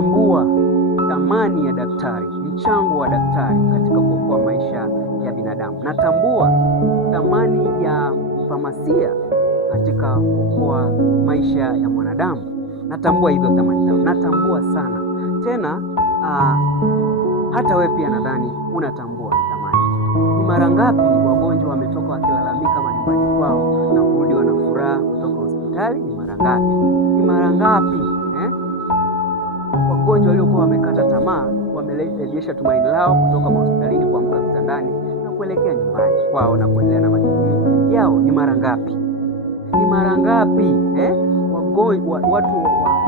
natambua thamani ya daktari, mchango wa daktari katika kuokoa maisha ya binadamu. Natambua thamani ya mfamasia katika kuokoa maisha ya mwanadamu. Natambua hizo thamani zao, natambua sana tena. Hata wewe pia nadhani unatambua thamani. Ni mara ngapi wagonjwa wametoka wakilalamika manyumbani kwao na kurudi wana furaha kutoka hospitali? Ni mara ngapi? Ni mara ngapi wagonjwa waliokuwa wamekata tamaa wamerejesha tumaini lao kutoka hospitalini, kuamka vitandani na kuelekea nyumbani kwao na kuendelea na majukumu yao? Ni mara ngapi? Ni mara ngapi watu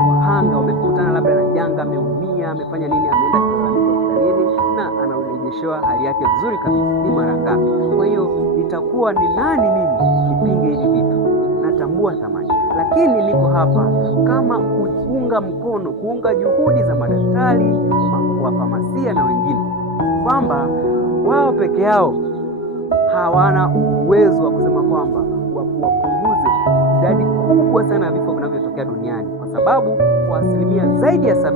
wahanga wamekutana labda na janga, ameumia, amefanya nini, ameenda hospitalini na anarejeshewa hali yake vizuri kabisa? Ni mara ngapi? Kwa hiyo nitakuwa ni nani mimi nipinge hivi vitu? Natambua thamani, lakini niko hapa kama kuunga mkono, kuunga juhudi za madaktari, wafamasia na wengine, kwamba wao peke yao hawana uwezo wa kusema kwamba wapunguze idadi kubwa sana ya vifo vinavyotokea duniani, kwa sababu kwa asilimia zaidi ya 70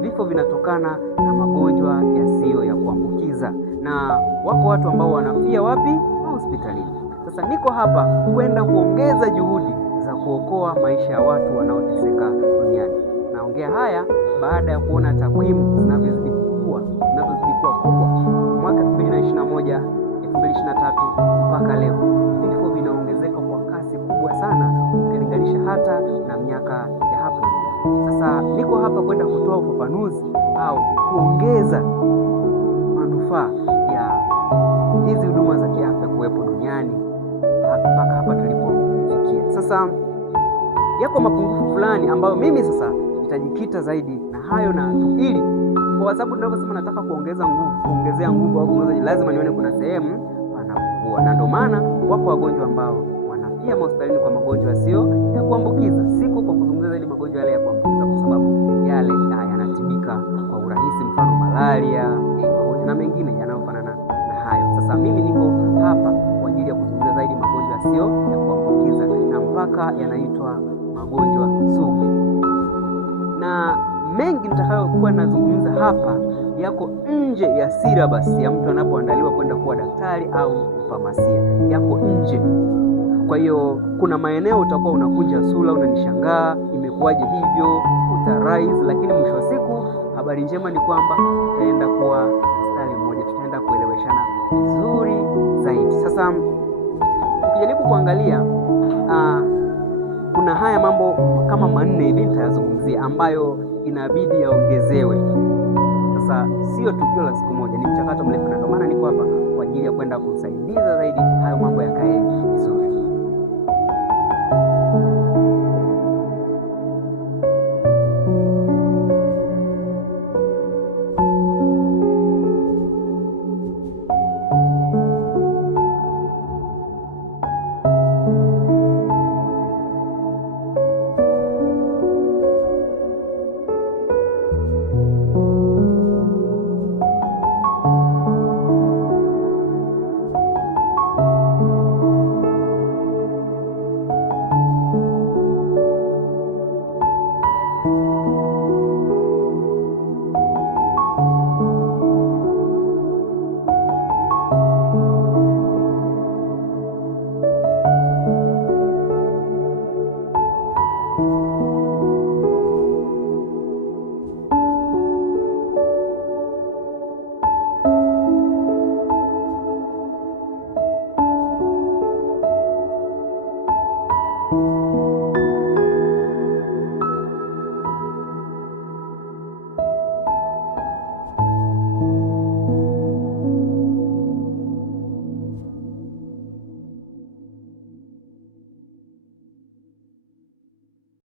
vifo vinatokana na magonjwa yasiyo ya kuambukiza, na wako watu ambao wanafia wapi? Hospitalini. Sasa niko hapa kwenda kuongeza juhudi za kuokoa maisha ya watu wanaoteseka duniani. Naongea haya baada ya kuona takwimu zinavyozidi kuwa kubwa. Mwaka 2021, 2023 mpaka leo vifo vinaongezeka kwa kasi kubwa sana ukilinganisha hata na miaka ya hapo. Sasa niko hapa kwenda kutoa ufafanuzi au kuongeza manufaa ya hizi huduma za kiafya kuwepo duniani mpaka hapa tulipofikia. Sasa yako mapungufu fulani ambayo mimi sasa nitajikita zaidi na hayo na ili, kwa sababu ninaposema nataka kuongezea nguvu au kuongeza, lazima nione kuna sehemu panapungua, na ndio maana wako wagonjwa ambao wanafia hospitalini kwa magonjwa yasiyo ya kuambukiza. Siko kwa kuzungumzia zaidi magonjwa yale ya kuambukiza, kwa sababu yale yanatibika kwa urahisi, mfano malaria na mengine yanayofanana na hayo. Sasa mimi niko hapa kwa ajili ya kuzungumzia zaidi magonjwa yasiyo ya kuambukiza na mpaka yanaitwa magonjwa sugu, na mengi nitakayokuwa nazungumza hapa yako nje ya syllabus ya mtu anapoandaliwa kwenda kuwa daktari au mfamasia, yako nje. Kwa hiyo kuna maeneo utakuwa unakunja sura, unanishangaa imekuwaje hivyo, utarise, lakini mwisho wa siku habari njema ni kwamba tutaenda kuwa mstari mmoja, tutaenda kueleweshana vizuri zaidi. Sasa tukijaribu kuangalia kuna haya mambo kama 4 hivi nitayazungumzia ambayo inabidi yaongezewe. Sasa sio tukio la siku moja, ni mchakato mrefu, na ndio maana niko hapa kwa ajili ya kwenda kusaidiza zaidi hayo mambo yakae vizuri.